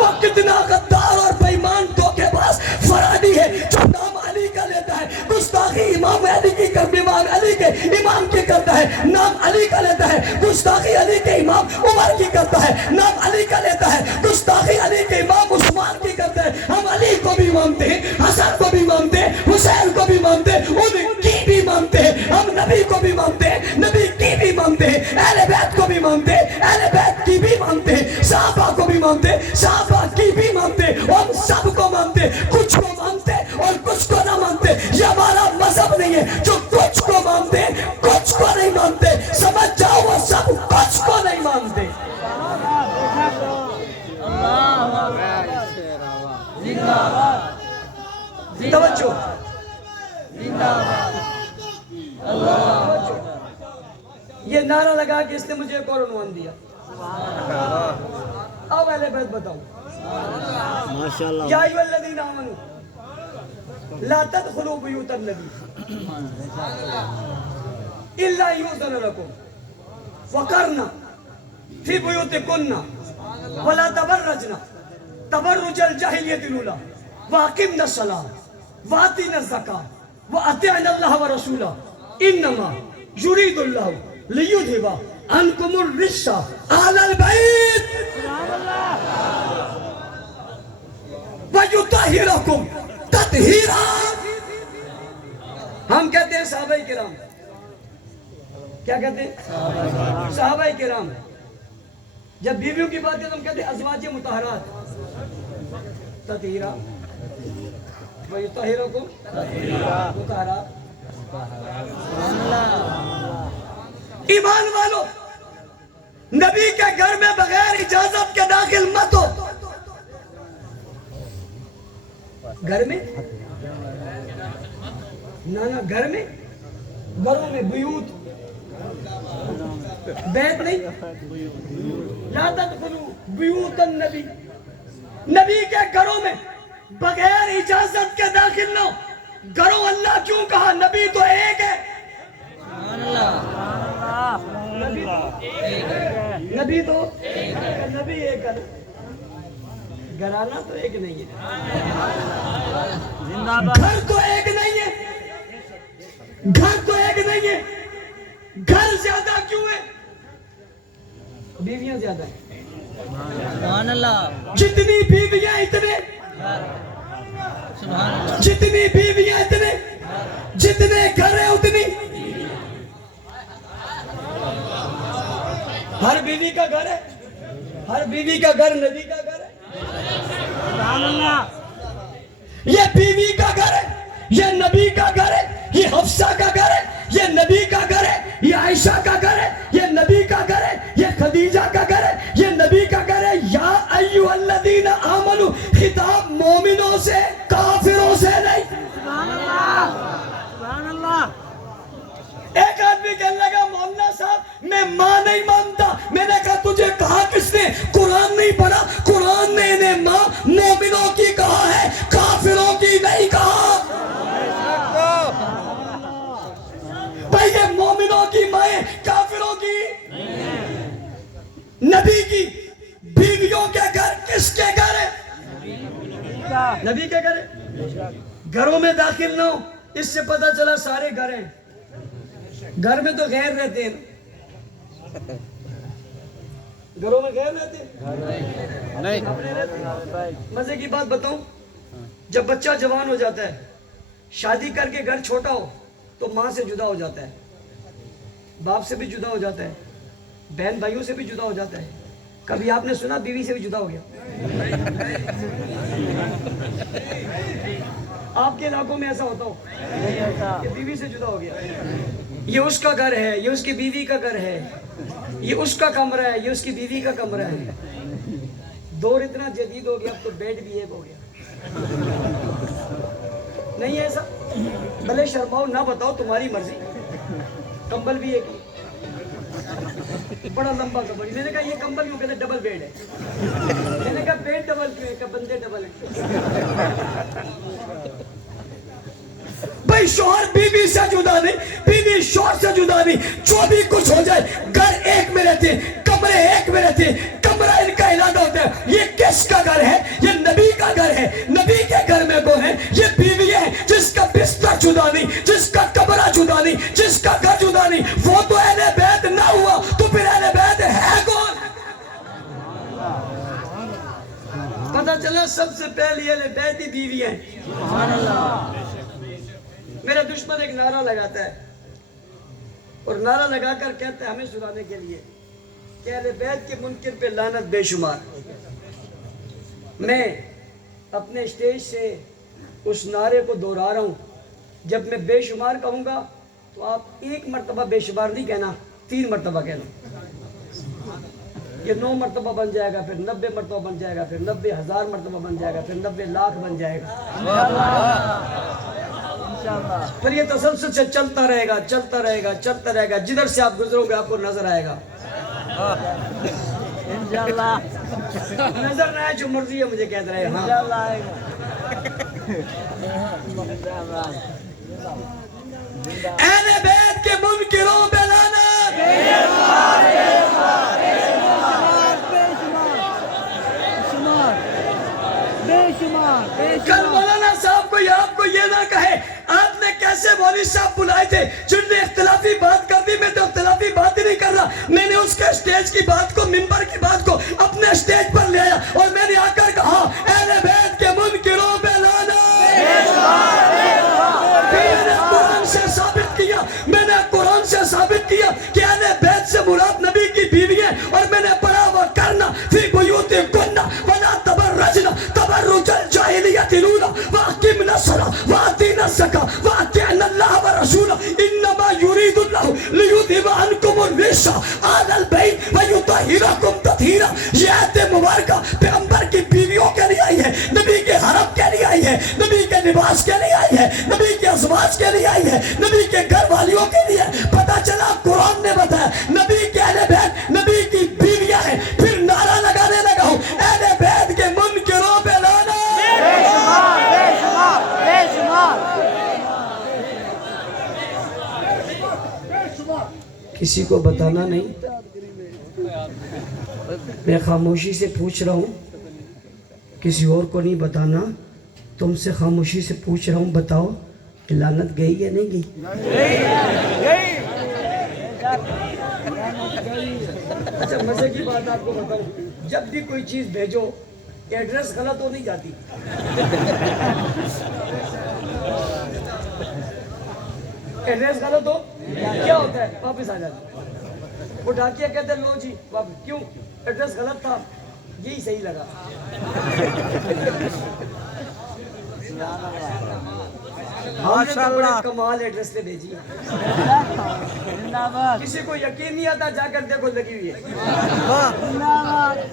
وہ کتنا غدار اور بے ایمان دھوکے باز فرادی ہے جو نام علی کا لیتا ہے، گستاخی امام علی کی امام علی کے امام کی کرتا ہے، نام علی کا لیتا ہے، گستاخی علی کے امام عمر کی کرتا ہے، نام علی کا لیتا ہے، گستاخی علی کے امام عثمان کی کرتا ہے۔ ہم علی کو بھی مانتے ہیں، حسن کو بھی مانتے ہیں، حسین کو بھی مانتے ہیں، ان کی بھی مانتے ہیں، ہم نبی کو بھی مانتے ہیں، نبی کی بھی مانتے ہیں، اہل بیت کو بھی مانتے ہیں، اہل بیت کی بھی مانتے ہیں، صحابہ کو بھی مانتے ہیں، صحابہ کی بھی مانتے ہیں، ہم سب کو مانتے ہیں، کچھ کو مانتے اور کچھ کو نہ مانتے۔ یہ ہمارا مذہب نہیں ہے جو کچھ کو مانتے کچھ کو نہیں مانتے، سمجھ جاؤ وہ سب کچھ کو نہیں مانتے۔ توجہ، یہ نعرہ لگا کہ اس نے مجھے ایک اور عنوان دیا۔ اب اہل بیت بتاؤ، یا ایھا الذین آمنوا لا تدخلوا بیوت النبی الا یؤذن لکم وقرن فی بیوتکن ولا تبرجن تبرج الجاہلیۃ الاولی واقمن الصلاۃ وآتین الزکاۃ وأطیعن اللہ ورسولہ انما یرید اللہ لیذھب عنکم الرجس اہل البیت وَيُطَهِّرَكُمْ تَطْهِيرًا۔ ہم کہتے ہیں صحابہ کرام، کیا کہتے ہیں؟ صحابہ کرام۔ جب بیویوں کی بات ہے تو ہم کہتے ہیں ازواج مطہرات تطہیرا۔ وَيُطَهِّرُكُمْ مُطَهَّرًا۔ ایمان والو، نبی کے گھر میں بغیر اجازت کے داخل مت ہو۔ گھر میں نانا، گھر میں، گھروں میں، بیوت، بیت نہیں، لا تدخلوا بیوت النبی، نبی کے گھروں میں بغیر اجازت کے داخل نہ ہو۔ گھروں اللہ کیوں کہا؟ نبی تو ایک ہے، نبی تو نبی ایک ہے، گھرانہ تو ایک نہیں ہے، گھر تو ایک نہیں ہے، گھر تو ایک نہیں ہے۔ گھر زیادہ کیوں ہے؟ بیویاں زیادہ ہیں، جتنی بیویاں اتنے، جتنی بیویاں اتنے، جتنے گھر ہیں اتنی۔ ہر بیوی کا گھر ہے، ہر بیوی کا گھر نبی کا گھر ہے۔ یہ بیوی کا گھر ہے، یہ نبی کا گھر ہے، یہ حفصہ کا گھر ہے، یہ نبی کا گھر ہے، یہ عائشہ کا گھر ہے، یہ نبی کا گھر ہے، یہ خدیجہ کا گھر ہے، یہ نبی کا گھر ہے۔ یا ایھا الذین آمنوا، خطاب مومنوں سے، کافروں سے نہیں۔ ایک آدمی کہنے لگا مولانا صاحب میں ماں نہیں مانتا۔ میں نے کہا تجھے کہا کس نے؟ قرآن نہیں پڑھا؟ قرآن نے انہیں ماں مومنوں کی کہا ہے، کافروں کی نہیں کہا۔ بھائی یہ مومنوں کی مائیں، کافروں کی، نبی کی بیویوں کے گھر کس کے گھر ہے؟ نبی کے گھر ہے۔ گھروں میں داخل نہ ہو، اس سے پتہ چلا سارے گھر ہیں۔ گھر میں تو غیر رہتے ہیں، گھروں میں غیر رہتے ہیں، اپنے رہتے ہیں۔ مزے کی بات بتاؤں، جب بچہ جوان ہو جاتا ہے، شادی کر کے گھر چھوٹا ہو تو ماں سے جدا ہو جاتا ہے، باپ سے بھی جدا ہو جاتا ہے، بہن بھائیوں سے بھی جدا ہو جاتا ہے۔ کبھی آپ نے سنا بیوی سے بھی جدا ہو گیا؟ آپ کے علاقوں میں ایسا ہوتا ہو کہ بیوی سے جدا ہو گیا؟ یہ اس کا گھر ہے، یہ اس کی بیوی کا گھر ہے، یہ اس کا کمرہ ہے، یہ اس کی بیوی کا کمرہ ہے۔ دور اتنا جدید ہو گیا، اب تو بیڈ بھی ایک ہو گیا۔ نہیں ہے ایسا؟ بھلے شرماؤ نہ بتاؤ، تمہاری مرضی۔ کمبل بھی ایک ہی، بڑا لمبا کمبل۔ میں نے کہا یہ کمبل کیوں کہتے؟ ڈبل بیڈ ہے۔ میں نے کہا بیڈ ڈبل کیوں ہے؟ کہ بندے ڈبل ہیں۔ بھائی شوہر بیوی سے جدا نہیں، بیوی شوہر سے جدا نہیں، جو بھی کچھ ہو جائے گھر ایک میں رہتے ہیں، کمرے ایک میں رہتے ہیں، کمرہ ان کا ارادہ ہوتا ہے۔ یہ کس کا گھر ہے؟ یہ نبی کا گھر ہے۔ نبی کے گھر میں کون ہے؟ یہ بیوی ہے، جس کا بستر جدا نہیں، جس کا کمرہ جدا نہیں، جس کا گھر جدا نہیں۔ وہ تو اہل بیت نہ ہوا تو پھر اہل بیت ہے کون؟ پتہ چلا سب سے پہلی اہل بیت ہی بیوی ہیں۔ میرا دشمن ایک نعرہ لگاتا ہے اور نعرہ لگا کر کہتا ہے ہمیں سنانے کے لیے کہ اہل بیت کے منکر پہ لعنت بے شمار۔ میں اپنے اسٹیج سے اس نعرے کو دہرا رہا ہوں، جب میں بے شمار کہوں گا تو آپ ایک مرتبہ بے شمار نہیں کہنا، 3 مرتبہ کہنا۔ یہ 9 مرتبہ بن جائے گا، پھر 90 مرتبہ بن جائے گا، پھر 90,000 مرتبہ بن جائے گا، پھر 90 لاکھ بن جائے گا۔ پھر یہ تسلسل سے چلتا رہے گا، چلتا رہے گا، چلتا رہے گا۔ جدھر سے آپ گزرو گے آپ کو نظر آئے گا۔ نظر نہ آئے جو مرضی ہے مجھے کہہ رہے ہیں۔ اہل بیت کے منکروں پہ لعنت۔ کل مولانا صاحب کو یا آپ کو یہ نہ کہے آپ نے کیسے مولوی صاحب بلائے تھے جن نے اختلافی بات کر دی۔ میں تو اختلافی بات ہی نہیں کر رہا، میں نے اس کے اسٹیج کی بات کو، ممبر کی بات کو اپنے اسٹیج پر لے آیا اور میں نے آ کر کہا اہل بیت کے منکروں پہ لعنت۔ میں نے قرآن سے ثابت کیا، میں نے قرآن سے ثابت کیا کہ اہل بیت سے مراد نبی کی بیوی ہے، اور میں نے پڑھا وَقَرْنَ فِي بُيُوتِكُنَّ وَلَا تَبَرَّجْنَ تَبَرُّجَ الْجَاہِلِيَّةِ الجاهلية الأولى وأقمنا الصلاة وآتينا الزكاة وأطعنا الله ورسوله إنما يريد الله ليذهب عنكم الرجس أهل البيت ويطهركم تطهيرا. یہ آیت مبارکہ پیغمبر کی بیویوں کے لیے آئی ہے, نبی کے حرم کے لیے آئی ہے, نبی کے لباس کے لیے آئی ہے, نبی کے ازواج کے لیے آئی ہے, نبی کے گھر والیوں کے لیے. پتہ چلا قرآن نے بتایا نبی کے اہل بیت نبی کی بیویاں ہیں. پھر نعرہ لگانے لگا ہوں اہل بیت کے منکروں پہ لانا. کسی کو بتانا نہیں, میں خاموشی سے پوچھ رہا ہوں, کسی اور کو نہیں بتانا. تم سے خاموشی سے پوچھ رہا ہوں, بتاؤ کہ لعنت گئی یا نہیں گئی؟ اچھا مزے کی بات آپ کو بتاؤں, جب بھی کوئی چیز بھیجو ایڈریس غلط ہو نہیں جاتی. ایڈریس غلط ہو کیا ہوتا ہے, واپس آ جاتی. وہ ڈاکیا کہتے ہیں لو جی واپس, کیوں؟ ایڈریس غلط تھا, یہی صحیح لگا. ہم نے تو بڑے کمال ایڈریس پہ بھیجی. کسی کو یقین نہیں آتا, جا کر دیکھو لگی ہوئی ہے.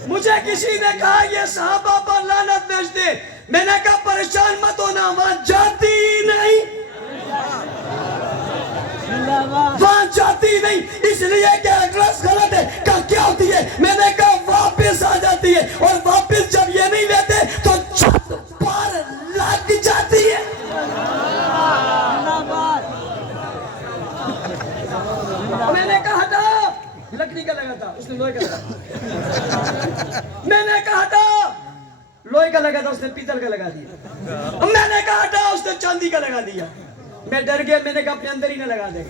مجھے کسی نے کہا یہ صحابہ پر لعنت بھیج دے, میں نے کہا پریشان مت ہونا, وہاں جاتی نہیں, وہاں جاتی نہیں, اس لیے کہ ایڈریس غلط ہے. کہا کیا ہوتی ہے؟ میں نے کہا واپس آ جاتی ہے, اور واپس جب یہ نہیں لیتے تو چھت پر لگ جاتی ہے. میں نے کہا ہٹا, لکڑی کا لگا تھا, اس نے لوہے کا لگا. میں نے کہا ہٹا, لوہے کا لگا تھا, اس نے پیتل کا لگا دیا. میں نے کہا ہٹا, اس نے چاندی کا لگا دیا. میں ڈر گیا, میں نے کہا اپنے اندر ہی نہ لگا دے.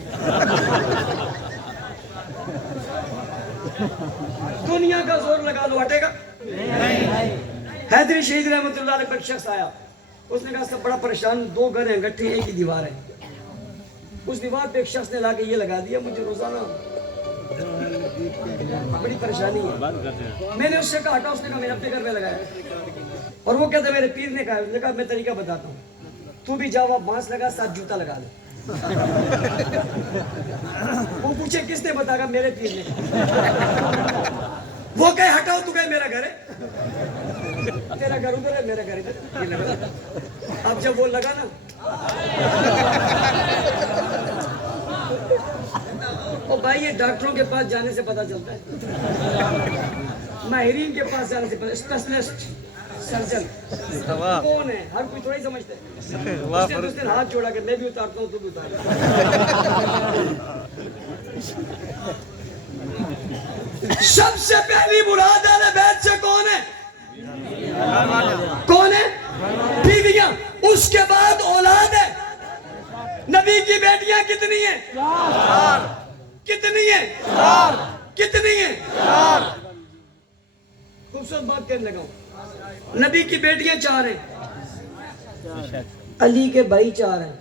دنیا کا زور لگا لو, ہٹے گا؟ حیدری شہید رحمت اللہ علیہ پر شخص آیا, اس نے کہا سب بڑا پریشان, 2 گھر ہیں گٹھے, ایک ہی دیوار ہے. اس دیوار پہ ایک شخص نے لا کے یہ لگا دیا, مجھے روزانہ بڑی پریشانی ہے. میں نے اس سے کہا ہٹا, اس نے کہا میں نے اپنے گھر میں لگایا. اور وہ کہتے میرے پیر نے کہا, اس نے کہا میں طریقہ بتاتا ہوں, تو بھی جاؤ بانس لگا, ساتھ جوتا لگا لے. وہ پوچھے کس نے بتایا, میرے پیر نے. وہ کہے ہٹاؤ, تو کہے میرا گھر ہے, تیرا گھر ادھر ہے, میرا گھر ادھر. اب جب وہ لگا نا, او بھائی یہ ڈاکٹروں کے پاس جانے سے پتا چلتا ہے, ماہرین کے پاس جانے سے پتا, اسپیشلسٹ سرجن کون ہے, ہر کوئی تھوڑا ہی سمجھتا ہے. اس نے ہاتھ جوڑا کہ میں بھی اتارتا ہوں, تو بھی اتار. سب سے پہلی مراد اہل بیت سے کون ہے؟ کون ہے؟ بیویاں. اس کے بعد اولاد ہے. نبی کی بیٹیاں کتنی ہیں؟ 4. کتنی ہیں؟ 4. کتنی ہیں؟ 4. خوبصورت بات کہنے لگا ہوں, نبی کی بیٹیاں 4 ہیں, علی کے بھائی 4 ہیں.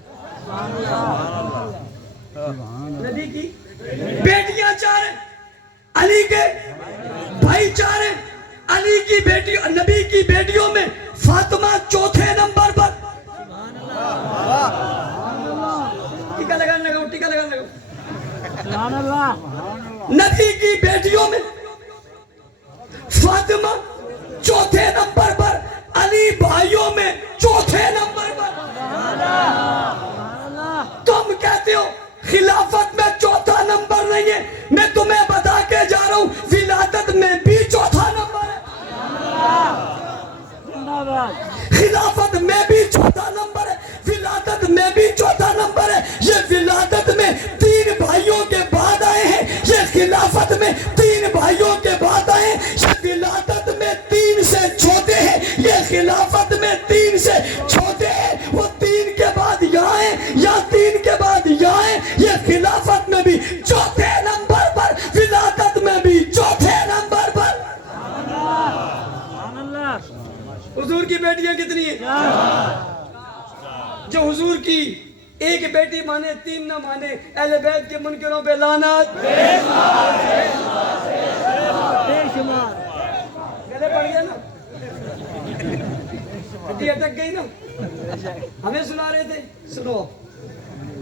نبی کی بیٹیاں 4 ہیں, علی کے بھائی 4 ہیں. علی کی بیٹی, نبی کی بیٹیوں میں فاطمہ 4تھے نمبر پر. ٹیکا لگانے لگا, ٹیکا لگانے لگا. نبی کی بیٹیوں میں فاطمہ 4تھے نمبر پر, علی بھائیوں میں 4تھے نمبر پر. تم کہتے ہو خلافت میں 4تھا نمبر نہیں ہے, میں تمہیں بتا کے جا رہا ہوں ولادت میں بھی 4تھا نمبر ہے. خلافت میں بھی 4تھا نمبر ہے, ولادت میں بھی 4تھا نمبر ہے. یہ ولادت میں 3 بھائیوں کے بعد آئے ہیں, یہ خلافت میں 3 بھائیوں کے بعد آئے ہیں. یہ ولادت میں 3 سے چھوٹے ہیں, یہ خلافت میں 3 سے چھوٹے ہیں. وہ 3 کے بعد یہاں ہیں, یا 3 کے بعد یہاں ہیں. یہ خلافت میں بھی 4تھے نمبر پر, ولادت میں بھی 4تھے نمبر پر. حضور کی بیٹیاں کتنی ہیں؟ جو حضور کی ایک بیٹی مانے 3 نہ مانے, اہل بیت کے منکروں پہ لعنت. گلے پڑ گیا نا, ہڈی اٹک گئی نا, ہمیں سنا رہے تھے, سنو.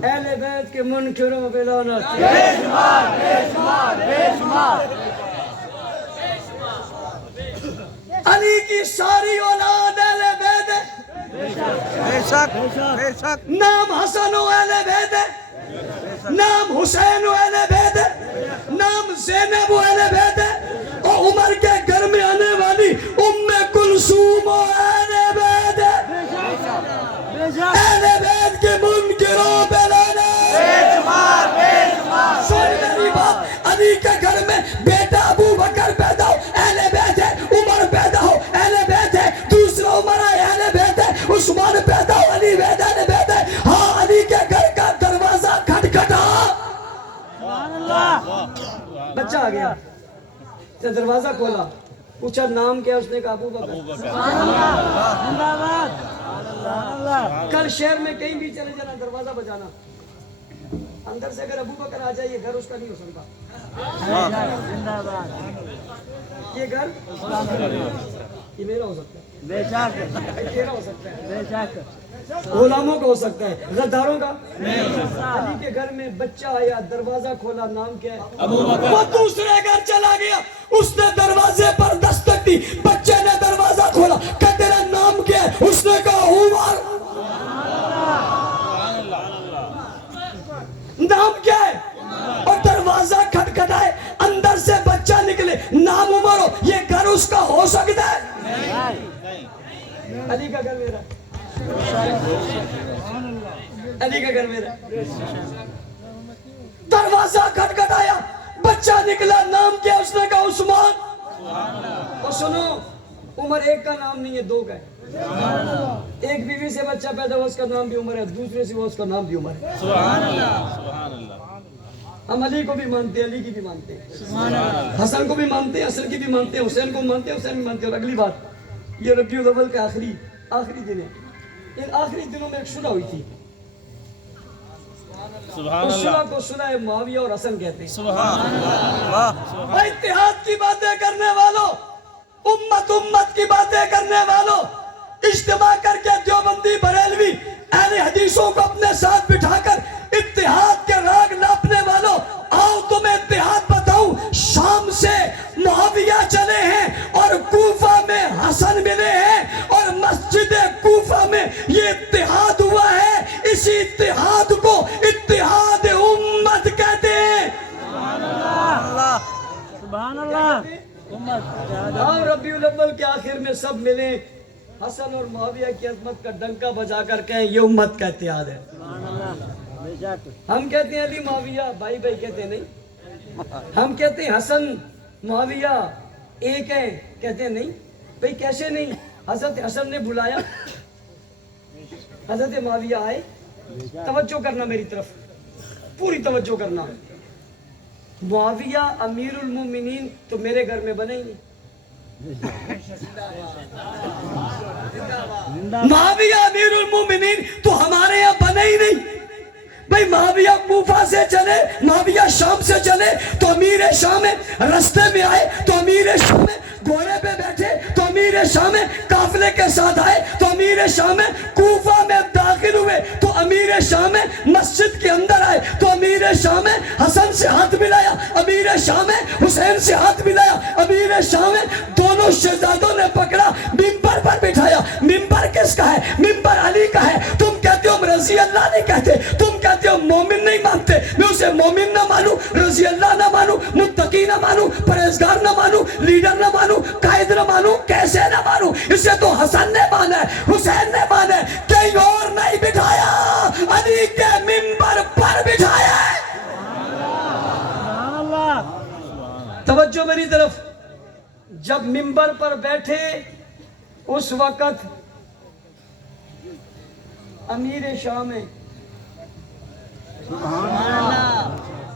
اہل بیت کے منکروں پہ لعنت, علی کی ساری اولاد اہل بیت ہے. بے شک بے شک. نام حسن و اہل بیت ہے, نام حسین و اہل بیت ہے, نام زینب و اہل بیت ہے, اور عمر کے گھر میں آنے والی ام کلثوم و اہل بیت ہے. اہل بیت کے منکروں پہ لعنت. سن میری بات, علی کے گھر میں بیٹا ابو بکر پیدا ہو اہل بیت ہے, عمر پیدا ہو اہل بیت ہے, دوسرا عمر ہے اہل بیت ہے, عثمان پیدا ہو علی بیت اہل بیت ہے. ہاں, علی کے گھر کا دروازہ کھٹکھٹا, بچہ آ گیا, دروازہ کھولا, پوچھا نام کیا, اس نے کہا ابو بکر. کل شہر میں کہیں بھی چلے جانا, دروازہ بجانا, اندر سے اگر ابو بکر آ جائے, یہ گھر اس کا نہیں ہو سکتا. یہ گھر یہ میرا ہو سکتا ہے, تیرا ہو سکتا ہے, غلاموں کا ہو سکتا ہے, غداروں کا. علی کے گھر میں بچہ آیا, دروازہ کھولا, نام کیا ہے؟ وہ دوسرے گھر چلا گیا, اس نے دروازے پر دستک دی, بچے نے دروازہ کھولا, کہ تیرا نام کیا ہے؟ اس نے کہا عمر. نام کیا ہے؟ اور دروازہ کھٹکھٹائے, اندر سے بچہ نکلے, نام عمر ہو, یہ گھر اس کا ہو سکتا ہے؟ علی کا گھر میرا, علی کا گھر میرا. دروازہ کھٹکھٹایا, بچہ نکلا, نام کیا؟ اس نے کہا عثمان. اور سنو, عمر ایک کا نام نہیں ہے, دو کا ہے. ایک بیوی سے بچہ پیدا ہوا, اس کا نام بھی عمر ہے, دوسرے سے ہوا, اس کا نام بھی عمر ہے. ہم علی کو بھی مانتے ہیں, علی کی بھی مانتے ہیں, حسن کو بھی مانتے ہیں, حسن کی بھی مانتے ہیں, حسین کو مانتے ہیں, حسین بھی مانتے ہیں. اور اگلی بات, یہ ربیع الاول کا آخری دن ہے. ان آخری دنوں میں ایک صلح ہوئی تھی, اس صلح کو صلح معاویہ اور حسن کہتے ہیں. اتحاد کی باتیں کرنے والوں, امت کی باتیں کرنے والوں, اجتماع کر کے دیوبندی بریلوی اہل حدیثوں کو اپنے ساتھ بٹھا کر اتحاد کے راگ ناپنے والوں, آؤ تمہیں اتحاد بتاؤں. شام سے معاویہ چلے ہیں اور کوفہ میں حسن ملے ہیں, اور مسجد کوفہ میں یہ اتحاد ہوا ہے. اسی اتحاد کو اتحاد امت کہتے ہیں. سبحان اللہ. اور ربیع الاول کے آخر میں سب ملے, حسن اور معاویہ کی عظمت کا ڈنکا بجا کر کہیں یہ امت کا اتحاد ہے. ہم کہتے ہیں علی معاویہ بھائی بھائی, کہتے ہیں نہیں. ہم کہتے ہیں حسن معاویہ ایک ہیں, کہتے ہیں نہیں. بھائی کیسے نہیں؟ حضرت حسن نے بلایا, حضرت معاویہ آئے. توجہ کرنا میری طرف, پوری توجہ کرنا. معاویہ امیر المومنین تو میرے گھر میں بنے ہی نہیں. معاویہ امیر المومنین تو ہمارے یہاں بنے ہی نہیں. بھئی معاویہ کوفہ سے چلے, معاویہ شام سے چلے تو امیر شام ہے, رستے میں آئے تو امیر شام ہے, گھوڑے پہ بیٹھے تو امیر شام ہے, قافلے کے ساتھ آئے تو امیر شام ہے, کوفہ میں داخل ہوئے تو امیر شام ہے, مسجد کے اندر آئے تو امیر شام ہے, حسن سے ہاتھ ملایا امیر شام ہے, حسین سے ہاتھ ملایا امیر شام ہے. دونوں شہزادوں نے پکڑا, منبر پر بٹھایا. منبر کس کا ہے؟ منبر علی کا ہے. تم کہتے ہو رضی اللہ نہیں کہتے, تم کہتے ہو مومن نہیں مانتے. میں اسے مومن نہ مانوں, رضی اللہ نہ مانوں, متقی نہ مانوں, پرہیزگار نہ مانوں, لیڈر نہ مانوں, قائد نہ مانوں, کیسے نہ مانوں؟ اسے تو حسن نے مانا ہے, حسین نے مانا ہے, کہیں اور نہیں بٹھایا, علی کے منبر پر بٹھایا ہے. توجہ میری طرف. جب منبر پر بیٹھے اس وقت امیر شام ہے,